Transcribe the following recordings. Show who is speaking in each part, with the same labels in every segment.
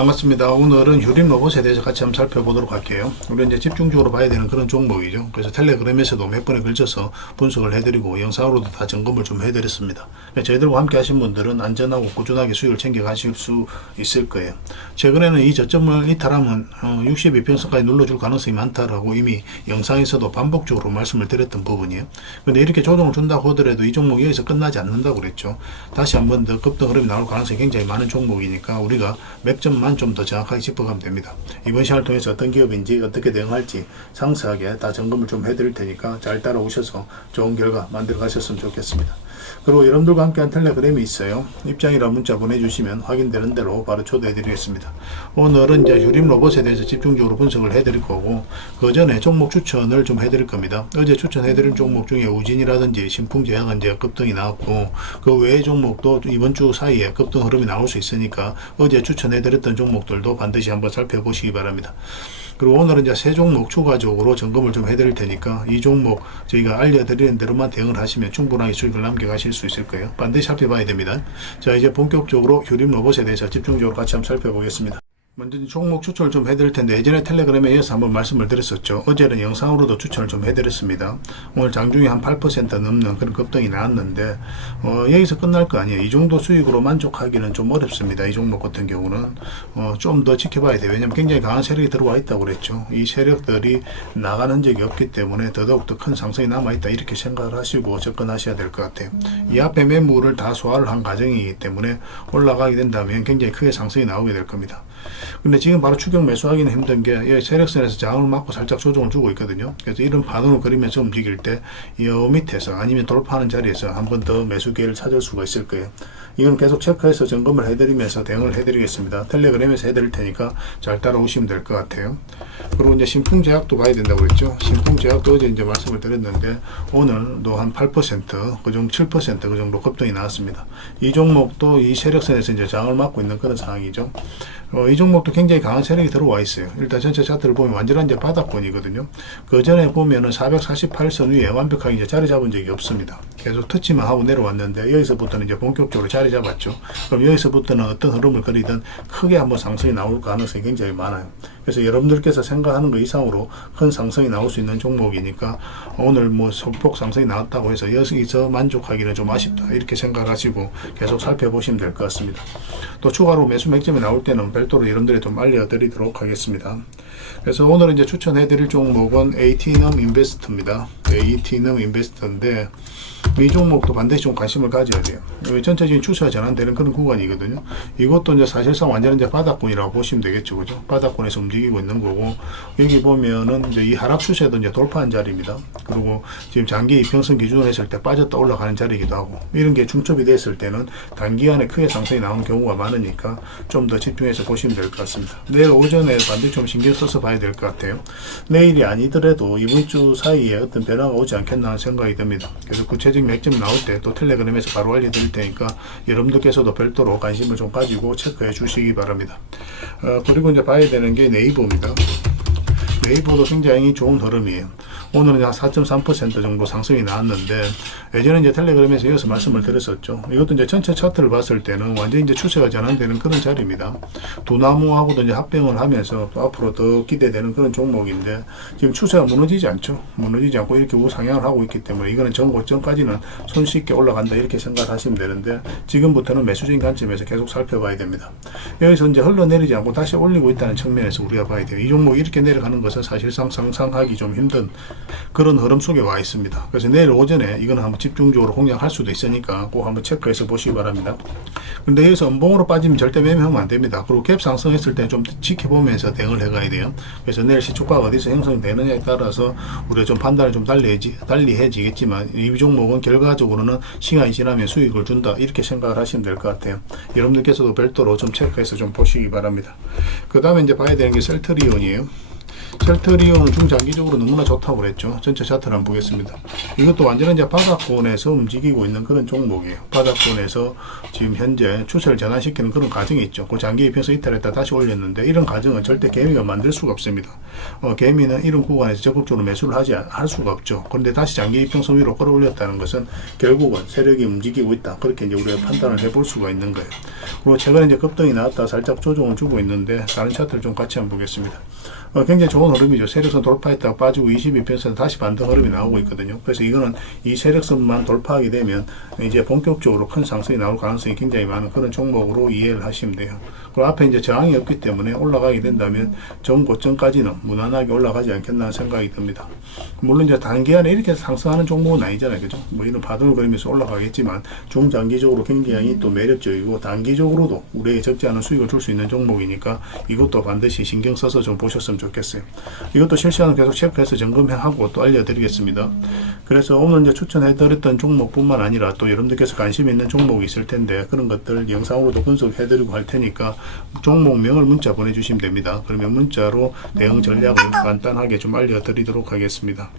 Speaker 1: 반갑습니다. 오늘은 휴림 로봇에 대해서 같이 한번 살펴보도록 할게요. 우리 이제 집중적으로 봐야 되는 그런 종목이죠. 그래서 텔레그램에서도 몇 번에 걸쳐서 분석을 해드리고 영상으로도 다 점검을 좀 해드렸습니다. 그러니까 저희들과 함께 하신 분들은 안전하고 꾸준하게 수익을 챙겨 가실 수 있을 거예요. 최근에는 이 저점을 이탈하면 62평선까지 눌러줄 가능성이 많다라고 이미 영상에서도 반복적으로 말씀을 드렸던 부분이에요. 근데 이렇게 조정을 준다고 하더라도 이 종목이 여기서 끝나지 않는다고 그랬죠. 다시 한 번 더 급등 흐름이 나올 가능성이 굉장히 많은 종목이니까 우리가 몇 점만 좀 더 정확하게 짚어가면 됩니다. 이번 시간을 통해서 어떤 기업인지 어떻게 대응할지 상세하게 다 점검을 좀 해드릴 테니까 잘 따라오셔서 좋은 결과 만들어 가셨으면 좋겠습니다. 그리고 여러분들과 함께한 텔레그램이 있어요. 입장이라 문자 보내주시면 확인되는 대로 바로 초대해드리겠습니다. 오늘은 이제 유림 로봇에 대해서 집중적으로 분석을 해드릴 거고 그 전에 종목 추천을 좀 해드릴 겁니다. 어제 추천해드린 종목 중에 우진이라든지 신풍제약은 급등이 나왔고 그 외의 종목도 이번 주 사이에 급등 흐름이 나올 수 있으니까 어제 추천해드렸던 종목들도 반드시 한번 살펴보시기 바랍니다. 그리고 오늘은 이제 세 종목 추가적으로 점검을 좀 해드릴 테니까 이 종목 저희가 알려드리는 대로만 대응을 하시면 충분하게 수익을 남겨가실 수 있을 거예요. 반드시 살펴봐야 됩니다. 자 이제 본격적으로 휴림 로봇에 대해서 집중적으로 같이 한번 살펴보겠습니다. 먼저 종목 추천을 좀 해드릴 텐데 예전에 텔레그램에 이어서 한번 말씀을 드렸었죠. 어제는 영상으로도 추천을 좀 해드렸습니다. 오늘 장중에 한 8% 넘는 그런 급등이 나왔는데 어, 여기서 끝날 거 아니에요. 이 정도 수익으로 만족하기는 좀 어렵습니다. 이 종목 같은 경우는 어, 좀 더 지켜봐야 돼요. 왜냐하면 굉장히 강한 세력이 들어와 있다고 그랬죠. 이 세력들이 나가는 적이 없기 때문에 더더욱 더 큰 상승이 남아 있다 이렇게 생각을 하시고 접근하셔야 될 것 같아요. 이 앞에 매물을 다 소화를 한 과정이기 때문에 올라가게 된다면 굉장히 크게 상승이 나오게 될 겁니다. 근데 지금 바로 추격 매수하기는 힘든 게이 세력선에서 장을 맞고 살짝 조정을 주고 있거든요. 그래서 이런 반응을 그리면서 움직일 때 이 밑에서 아니면 돌파하는 자리에서 한 번 더 매수 기회를 찾을 수가 있을 거예요. 이건 계속 체크해서 점검을 해드리면서 대응을 해드리겠습니다. 텔레그램에서 해드릴 테니까 잘 따라오시면 될 것 같아요. 그리고 이제 신풍제약도 봐야 된다고 그랬죠. 신풍제약도 어제 이제 말씀을 드렸는데 오늘도 한 8%, 그 정도 7%그 정도 급등이 나왔습니다. 이 종목도 이 세력선에서 이제 장을 맞고 있는 그런 상황이죠. 어, 이 종목도 굉장히 강한 세력이 들어와 있어요. 일단 전체 차트를 보면 완전한 이제 바닥권이거든요. 그 전에 보면은 448선 위에 완벽하게 이제 자리 잡은 적이 없습니다. 계속 터치만 하고 내려왔는데 여기서부터는 이제 본격적으로 자리 잡았죠. 그럼 여기서부터는 어떤 흐름을 그리든 크게 한번 상승이 나올 가능성이 굉장히 많아요. 그래서 여러분들께서 생각하는 것 이상으로 큰 상승이 나올 수 있는 종목이니까 오늘 뭐 소폭 상승이 나왔다고 해서 여기서 만족하기는 좀 아쉽다 이렇게 생각하시고 계속 살펴보시면 될 것 같습니다. 또 추가로 매수 맥점이 나올 때는 별도로 여러분들이 좀 알려드리도록 하겠습니다. 그래서 오늘 이제 추천해드릴 종목은 AT넘 인베스트입니다. AT넘 인베스트인데 이 종목도 반드시 좀 관심을 가져야 돼요. 전체적인 추세가 전환되는 그런 구간이거든요. 이것도 이제 사실상 완전 이제 바닥권이라고 보시면 되겠죠, 그죠? 바닥권에서 움직이고 있는 거고 여기 보면은 이제 이 하락 추세도 이제 돌파한 자리입니다. 그리고 지금 장기 이평선 기준으로 했을 때 빠졌다 올라가는 자리이기도 하고 이런 게 중첩이 됐을 때는 단기간에 크게 상승이 나오는 경우가 많으니까 좀 더 집중해서 보시면 될 것 같습니다. 내일 오전에 반드시 좀 신경 써서 봐야 될 것 같아요. 내일이 아니더라도 이번 주 사이에 어떤 변화가 오지 않겠나 하는 생각이 듭니다. 그래서 구체적인 맥점 나올 때 또 텔레그램에서 바로 알려드릴 테니까 여러분들께서도 별도로 관심을 좀 가지고 체크해 주시기 바랍니다. 어, 그리고 이제 봐야 되는 게 네이 네이버도 굉장히 좋은 흐름이에요. 오늘은 한 4.3% 정도 상승이 나왔는데 예전에 이제 텔레그램에서 이어서 말씀을 드렸었죠. 이것도 이제 전체 차트를 봤을 때는 완전히 이제 추세가 전환되는 그런 자리입니다. 두 나무하고도 이제 합병을 하면서 또 앞으로 더 기대되는 그런 종목인데 지금 추세가 무너지지 않죠. 무너지지 않고 이렇게 우상향을 하고 있기 때문에 이거는 전 고점까지는 손쉽게 올라간다 이렇게 생각하시면 되는데 지금부터는 매수적인 관점에서 계속 살펴봐야 됩니다. 여기서 이제 흘러내리지 않고 다시 올리고 있다는 측면에서 우리가 봐야 돼요. 이 종목 이렇게 내려가는 것은 사실상 상상하기 좀 힘든 그런 흐름 속에 와 있습니다. 그래서 내일 오전에 이거는 한번 집중적으로 공략할 수도 있으니까 꼭 한번 체크해서 보시기 바랍니다. 근데 여기서 음봉으로 빠지면 절대 매매하면 안 됩니다. 그리고 갭 상승했을 때 좀 지켜보면서 대응을 해가야 돼요. 그래서 내일 시초가가 어디서 형성되느냐에 따라서 우리가 좀 판단을 좀 달리해지, 달리해지겠지만 이 종목은 결과적으로는 시간이 지나면 수익을 준다 이렇게 생각을 하시면 될 것 같아요. 여러분들께서도 별도로 좀 체크해서 좀 보시기 바랍니다. 그 다음에 이제 봐야 되는 게 셀트리온이에요. 셀터리온은 중장기적으로 너무나 좋다고 그랬죠. 전체 차트를 한번 보겠습니다. 이것도 완전히 이제 바닥권에서 움직이고 있는 그런 종목이에요. 바닥권에서 지금 현재 추세를 전환시키는 그런 과정이 있죠. 그 장기 입혀서 이탈했다 다시 올렸는데 이런 과정은 절대 개미가 만들 수가 없습니다. 어, 개미는 이런 구간에서 적극적으로 매수를 하지 않- 할 수가 없죠. 그런데 다시 장기 이평선 위로 끌어올렸다는 것은 결국은 세력이 움직이고 있다. 그렇게 이제 우리가 판단을 해볼 수가 있는 거예요. 그리고 최근에 이제 급등이 나왔다 살짝 조정을 주고 있는데 다른 차트를 좀 같이 한번 보겠습니다. 어, 굉장히 좋은 흐름이죠. 세력선 돌파했다가 빠지고 22편선 다시 반등 흐름이 나오고 있거든요. 그래서 이거는 이 세력선만 돌파하게 되면 이제 본격적으로 큰 상승이 나올 가능성이 굉장히 많은 그런 종목으로 이해를 하시면 돼요. 그리고 앞에 이제 저항이 없기 때문에 올라가게 된다면 전 고점까지는 무난하게 올라가지 않겠나 생각이 듭니다. 물론 이제 단기간에 이렇게 상승하는 종목은 아니잖아요. 그죠? 뭐 이런 바닥을 그리면서 올라가겠지만 중장기적으로 굉장히 또 매력적이고 단기적으로도 우리에게 적지 않은 수익을 줄 수 있는 종목이니까 이것도 반드시 신경 써서 좀 보셨으면 좋겠어요. 이것도 실시간으로 계속 체크해서 점검하고 또 알려드리겠습니다. 그래서 오늘 이제 추천해드렸던 종목뿐만 아니라 또 여러분들께서 관심 있는 종목이 있을 텐데 그런 것들 영상으로도 분석해드리고 할 테니까 종목명을 문자 보내주시면 됩니다. 그러면 문자로 대응 전략을 간단하게 좀 알려드리도록 하겠습니다.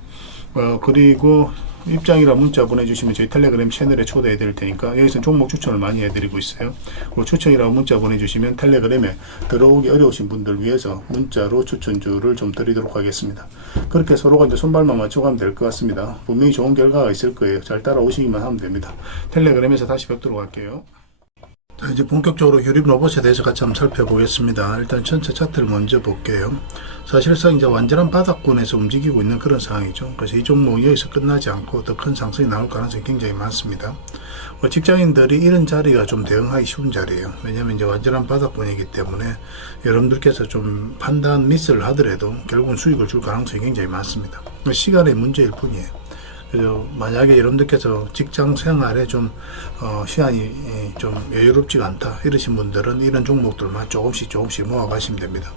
Speaker 1: 어, 그리고 입장이라 문자 보내주시면 저희 텔레그램 채널에 초대해 드릴 테니까 여기서 종목 추천을 많이 해드리고 있어요. 그리고 추천이라고 문자 보내주시면 텔레그램에 들어오기 어려우신 분들 위해서 문자로 추천주를 좀 드리도록 하겠습니다. 그렇게 서로가 이제 손발만 맞춰가면 될 것 같습니다. 분명히 좋은 결과가 있을 거예요. 잘 따라오시기만 하면 됩니다. 텔레그램에서 다시 뵙도록 할게요. 자, 이제 본격적으로 유립 로봇에 대해서 같이 한번 살펴보겠습니다. 일단 전체 차트를 먼저 볼게요. 사실상 이제 완전한 바닥권에서 움직이고 있는 그런 상황이죠. 그래서 이 종목이 여기서 끝나지 않고 더 큰 상승이 나올 가능성이 굉장히 많습니다. 뭐 직장인들이 이런 자리가 좀 대응하기 쉬운 자리예요. 왜냐하면 이제 완전한 바닥권이기 때문에 여러분들께서 좀 판단 미스를 하더라도 결국은 수익을 줄 가능성이 굉장히 많습니다. 시간의 문제일 뿐이에요. 만약에 여러분들께서 직장 생활에 좀 어, 시간이 예, 좀 여유롭지가 않다 이러신 분들은 이런 종목들만 조금씩 조금씩 모아 가시면 됩니다.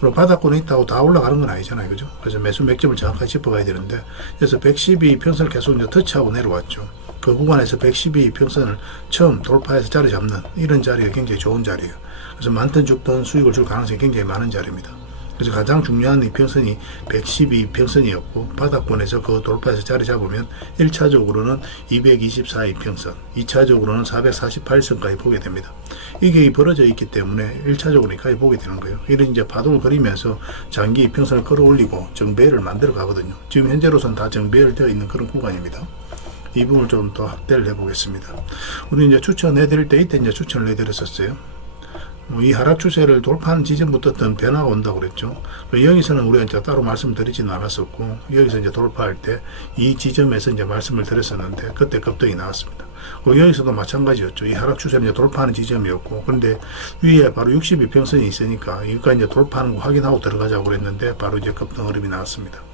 Speaker 1: 그리고 바닥권에 있다고 다 올라가는 건 아니잖아요, 그죠? 그래서 매수 맥점을 정확하게 짚어가야 되는데 그래서 112 평선을 계속 이제 터치하고 내려왔죠. 그 구간에서 112 평선을 처음 돌파해서 자리 잡는 이런 자리가 굉장히 좋은 자리예요. 그래서 많든 죽든 수익을 줄 가능성이 굉장히 많은 자리입니다. 그래서 가장 중요한 이평선이 112평선이었고 바닥권에서 그 돌파해서 자리 잡으면 1차적으로는 224 이평선, 2차적으로는 448선까지 보게 됩니다. 이게 벌어져 있기 때문에 1차적으로 까지 보게 되는 거예요. 이런 이제 파동을 그리면서 장기 이평선을 끌어올리고 정배를 만들어 가거든요. 지금 현재로선 다 정배열되어 있는 그런 구간입니다. 이 부분을 좀 더 확대를 해보겠습니다. 우리 이제 추천해드릴 때 이때 이제 추천을 해드렸었어요. 뭐이 하락 추세를 돌파하는 지점부터 어떤 변화가 온다고 그랬죠. 그 여기서는 우리가 이제 따로 말씀드리지는 않았었고, 여기서 이제 돌파할 때 이 지점에서 이제 말씀을 드렸었는데, 그때 급등이 나왔습니다. 그 여기서도 마찬가지였죠. 이 하락 추세는 이제 돌파하는 지점이었고, 그런데 위에 바로 62평선이 있으니까, 여기까지 이제 돌파하는 거 확인하고 들어가자고 그랬는데, 바로 이제 급등 흐름이 나왔습니다.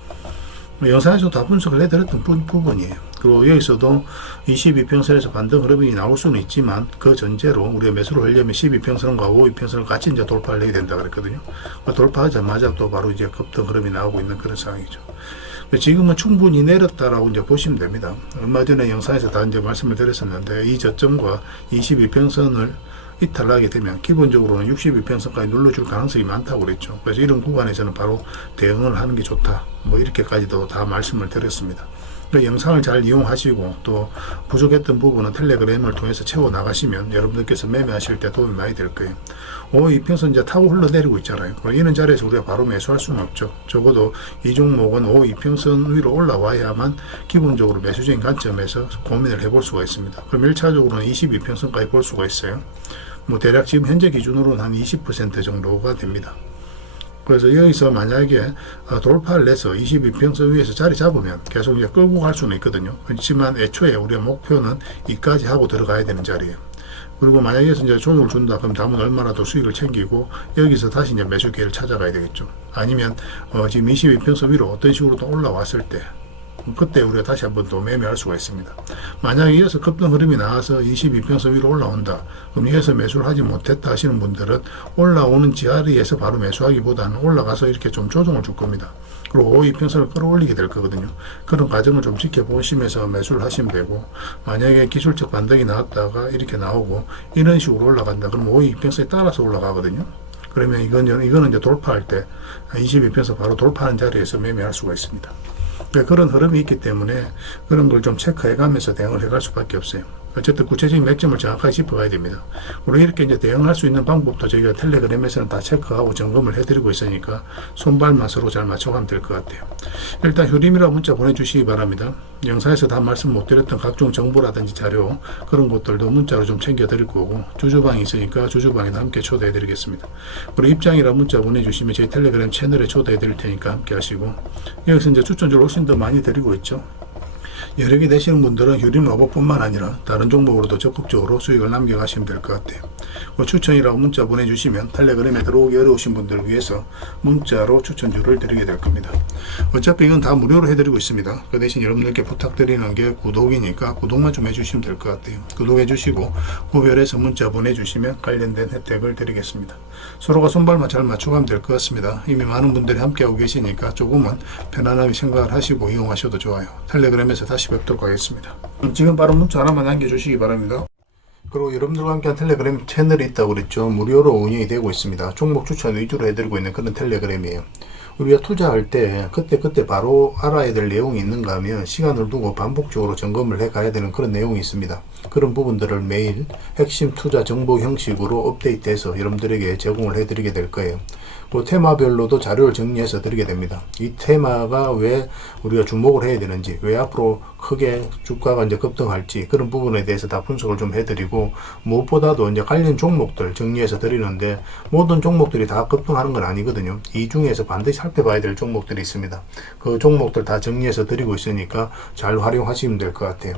Speaker 1: 뭐 영상에서 다 분석을 해드렸던 부, 부분이에요. 그리고 여기서도 22평선에서 반등 흐름이 나올 수는 있지만 그 전제로 우리가 매수를 하려면 12평선과 52평선을 같이 이제 돌파를 해야 된다 그랬거든요. 그 돌파하자마자 또 바로 이제 급등 흐름이 나오고 있는 그런 상황이죠. 지금은 충분히 내렸다라고 이제 보시면 됩니다. 얼마 전에 영상에서 다 이제 말씀을 드렸었는데 이 저점과 22평선을 이탈하게 되면 기본적으로는 62평선까지 눌러줄 가능성이 많다고 그랬죠. 그래서 이런 구간에서는 바로 대응을 하는 게 좋다. 뭐 이렇게까지도 다 말씀을 드렸습니다. 그 영상을 잘 이용하시고 또 부족했던 부분은 텔레그램을 통해서 채워 나가시면 여러분들께서 매매하실 때 도움이 많이 될 거예요. 오, 이평선 이제 타고 흘러내리고 있잖아요. 이런 자리에서 우리가 바로 매수할 수는 없죠. 적어도 이 종목은 오, 이평선 위로 올라와야만 기본적으로 매수적인 관점에서 고민을 해볼 수가 있습니다. 그럼 1차적으로는 22평선까지 볼 수가 있어요. 뭐 대략 지금 현재 기준으로는 한 20% 정도가 됩니다. 그래서 여기서 만약에 어, 돌파를 해서 22평선 위에서 자리 잡으면 계속 이제 끌고 갈 수는 있거든요. 그렇지만 애초에 우리의 목표는 이까지 하고 들어가야 되는 자리예요. 그리고 만약에 여기서 이제 종을 준다 그럼 다음은 얼마나 더 수익을 챙기고 여기서 다시 이제 매수 기회를 찾아가야 되겠죠. 아니면 어, 지금 22평선 위로 어떤 식으로 또 올라왔을 때 그때 우리가 다시 한번 또 매매할 수가 있습니다. 만약에 이어서 급등 흐름이 나와서 22평선 위로 올라온다. 그럼 이어서 매수를 하지 못했다 하시는 분들은 올라오는 자리에서 바로 매수하기보다는 올라가서 이렇게 좀 조정을 줄 겁니다. 그리고 52평선을 끌어올리게 될 거거든요. 그런 과정을 좀 지켜보시면서 매수를 하시면 되고 만약에 기술적 반등이 나왔다가 이렇게 나오고 이런 식으로 올라간다. 그럼 52평선에 따라서 올라가거든요. 그러면 이건 이거는 이제 돌파할 때 22편에서 바로 돌파하는 자리에서 매매할 수가 있습니다. 그런 흐름이 있기 때문에 그런 걸 좀 체크해 가면서 대응을 해갈 수밖에 없어요. 어쨌든 구체적인 맥점을 정확하게 짚어가야 됩니다. 우리 이렇게 이제 대응할 수 있는 방법도 저희가 텔레그램에서는 다 체크하고 점검을 해드리고 있으니까 손발맛으로 잘 맞춰가면 될 것 같아요. 일단 휴림이라 문자 보내주시기 바랍니다. 영상에서 다 말씀 못 드렸던 각종 정보라든지 자료 그런 것들도 문자로 좀 챙겨드릴 거고 주주방이 있으니까 주주방에도 함께 초대해드리겠습니다. 그리고 입장이라 문자 보내주시면 저희 텔레그램 채널에 초대해드릴 테니까 함께 하시고 여기서 이제 추천주를 훨씬 더 많이 드리고 있죠. 여력이 되시는 분들은 휴림 로봇뿐만 아니라 다른 종목으로도 적극적으로 수익을 남겨가시면 될 것 같아요. 그 추천이라고 문자 보내주시면 텔레그램에 들어오기 어려우신 분들을 위해서 문자로 추천주를 드리게 될 겁니다. 어차피 이건 다 무료로 해드리고 있습니다. 그 대신 여러분들께 부탁드리는 게 구독이니까 구독만 좀 해주시면 될 것 같아요. 구독해주시고 구별해서 문자 보내주시면 관련된 혜택을 드리겠습니다. 서로가 손발만 잘 맞춰가면 될 것 같습니다. 이미 많은 분들이 함께하고 계시니까 조금은 편안하게 생각을 하시고 이용하셔도 좋아요. 텔레그램에서 다시 뵙도록 하겠습니다. 지금 바로 문자 하나만 남겨주시기 바랍니다. 그리고 여러분들과 함께한 텔레그램 채널이 있다고 그랬죠. 무료로 운영이 되고 있습니다. 종목 추천 위주로 해드리고 있는 그런 텔레그램이에요. 우리가 투자할 때 그때 그때 바로 알아야 될 내용이 있는가 하면 시간을 두고 반복적으로 점검을 해 가야 되는 그런 내용이 있습니다. 그런 부분들을 매일 핵심 투자 정보 형식으로 업데이트해서 여러분들에게 제공을 해드리게 될 거예요. 그 테마별로도 자료를 정리해서 드리게 됩니다. 이 테마가 왜 우리가 주목을 해야 되는지, 왜 앞으로 크게 주가가 이제 급등할지 그런 부분에 대해서 다 분석을 좀 해드리고 무엇보다도 이제 관련 종목들 정리해서 드리는데 모든 종목들이 다 급등하는 건 아니거든요. 이 중에서 반드시 살펴봐야 될 종목들이 있습니다. 그 종목들 다 정리해서 드리고 있으니까 잘 활용하시면 될 것 같아요.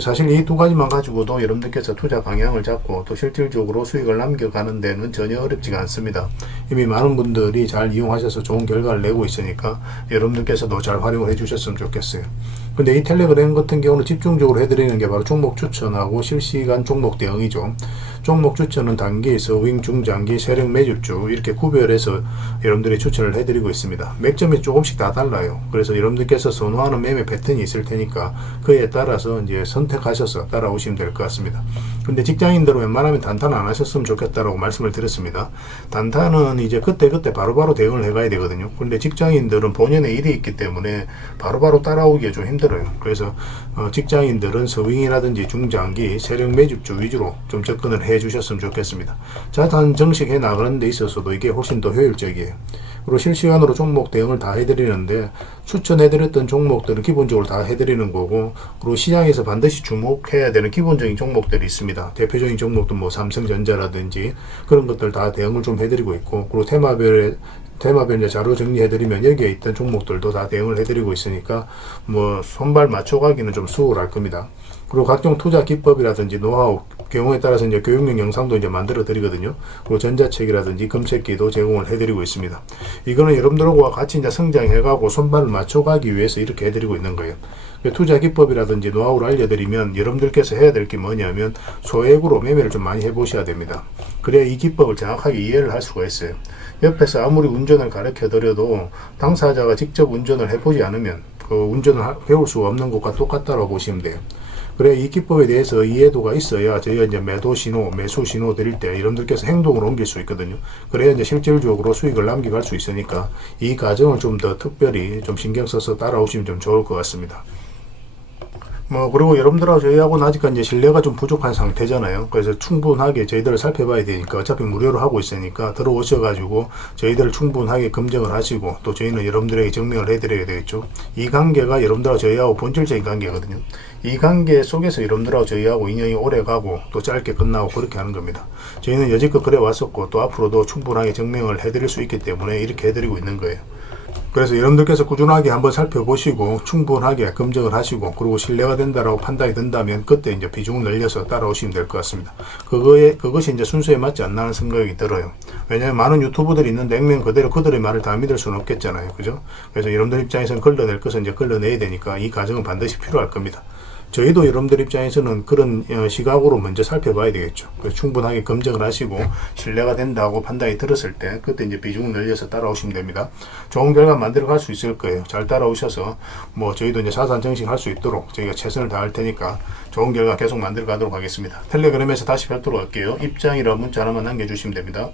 Speaker 1: 사실 이 두 가지만 가지고도 여러분들께서 투자 방향을 잡고 또 실질적으로 수익을 남겨가는 데는 전혀 어렵지가 않습니다. 이미 많은 분들이 잘 이용하셔서 좋은 결과를 내고 있으니까 여러분들께서도 잘 활용을 해주셨으면 좋겠어요. 근데 이 텔레그램 같은 경우는 집중적으로 해드리는 게 바로 종목 추천하고 실시간 종목 대응이죠. 종목 추천은 단기, 서윙, 중장기, 세력 매집주 이렇게 구별해서 여러분들이 추천을 해드리고 있습니다. 맥점이 조금씩 다 달라요. 그래서 여러분들께서 선호하는 매매 패턴이 있을 테니까 그에 따라서 이제 선택하셔서 따라오시면 될 것 같습니다. 근데 직장인들은 웬만하면 단타는 안 하셨으면 좋겠다라고 말씀을 드렸습니다. 단타는 이제 그때그때 바로바로 대응을 해가야 되거든요. 근데 직장인들은 본연의 일이 있기 때문에 바로바로 따라오기가 좀 힘들 어요. 그래서 어, 직장인들은 서윙이라든지 중장기, 세력 매집주 위주로 좀 접근을 해 주셨으면 좋겠습니다. 자산 정식해 나가는 데 있어서도 이게 훨씬 더 효율적이에요. 그리고 실시간으로 종목 대응을 다 해드리는데 추천해드렸던 종목들은 기본적으로 다 해드리는 거고 그리고 시장에서 반드시 주목해야 되는 기본적인 종목들이 있습니다. 대표적인 종목도 뭐 삼성전자라든지 그런 것들 다 대응을 좀 해드리고 있고 그리고 테마별 이제 자료 정리해드리면 여기에 있던 종목들도 다 대응을 해드리고 있으니까 뭐 손발 맞춰가기는 좀 수월할 겁니다. 그리고 각종 투자 기법이라든지 노하우 경우에 따라서 이제 교육용 영상도 이제 만들어 드리거든요. 그리고 전자책이라든지 검색기도 제공을 해드리고 있습니다. 이거는 여러분들과 같이 이제 성장해가고 손발을 맞춰가기 위해서 이렇게 해드리고 있는 거예요. 그 투자 기법이라든지 노하우를 알려드리면 여러분들께서 해야 될 게 뭐냐면 소액으로 매매를 좀 많이 해보셔야 됩니다. 그래야 이 기법을 정확하게 이해를 할 수가 있어요. 옆에서 아무리 운전을 가르쳐 드려도 당사자가 직접 운전을 해보지 않으면 그 운전을 하- 배울 수 없는 것과 똑같다고 보시면 돼요. 그래 이 기법에 대해서 이해도가 있어야 저희가 이제 매도 신호, 매수 신호 드릴 때 여러분들께서 행동으로 옮길 수 있거든요. 그래야 이제 실질적으로 수익을 남겨갈 수 있으니까 이 과정을 좀 더 특별히 좀 신경 써서 따라오시면 좀 좋을 것 같습니다. 뭐 그리고 여러분들하고 저희하고는 아직까지 이제 신뢰가 좀 부족한 상태잖아요. 그래서 충분하게 저희들을 살펴봐야 되니까 어차피 무료로 하고 있으니까 들어오셔가지고 저희들을 충분하게 검증을 하시고 또 저희는 여러분들에게 증명을 해드려야 되겠죠. 이 관계가 여러분들하고 저희하고 본질적인 관계거든요. 이 관계 속에서 여러분들하고 저희하고 인연이 오래 가고 또 짧게 끝나고 그렇게 하는 겁니다. 저희는 여지껏 그래 왔었고 또 앞으로도 충분하게 증명을 해드릴 수 있기 때문에 이렇게 해드리고 있는 거예요. 그래서 여러분들께서 꾸준하게 한번 살펴보시고 충분하게 검증을 하시고 그리고 신뢰가 된다라고 판단이 든다면 그때 이제 비중을 늘려서 따라오시면 될 것 같습니다. 그거에 그것이 이제 순서에 맞지 않나는 생각이 들어요. 왜냐하면 많은 유튜브들이 있는데 액면 그대로 그들의 말을 다 믿을 수는 없겠잖아요, 그죠? 그래서 여러분들 입장에서는 걸러낼 것은 이제 걸러내야 되니까 이 과정은 반드시 필요할 겁니다. 저희도 여러분들 입장에서는 그런 어, 시각으로 먼저 살펴봐야 되겠죠. 그래서 충분하게 검증을 하시고 신뢰가 된다고 판단이 들었을 때 그때 이제 비중을 늘려서 따라오시면 됩니다. 좋은 결과 만들어 갈 수 있을 거예요. 잘 따라오셔서 뭐 저희도 이제 사산 정식할 수 있도록 저희가 최선을 다할 테니까 좋은 결과 계속 만들어 가도록 하겠습니다. 텔레그램에서 다시 뵙도록 할게요. 입장이라 문자 하나만 남겨주시면 됩니다.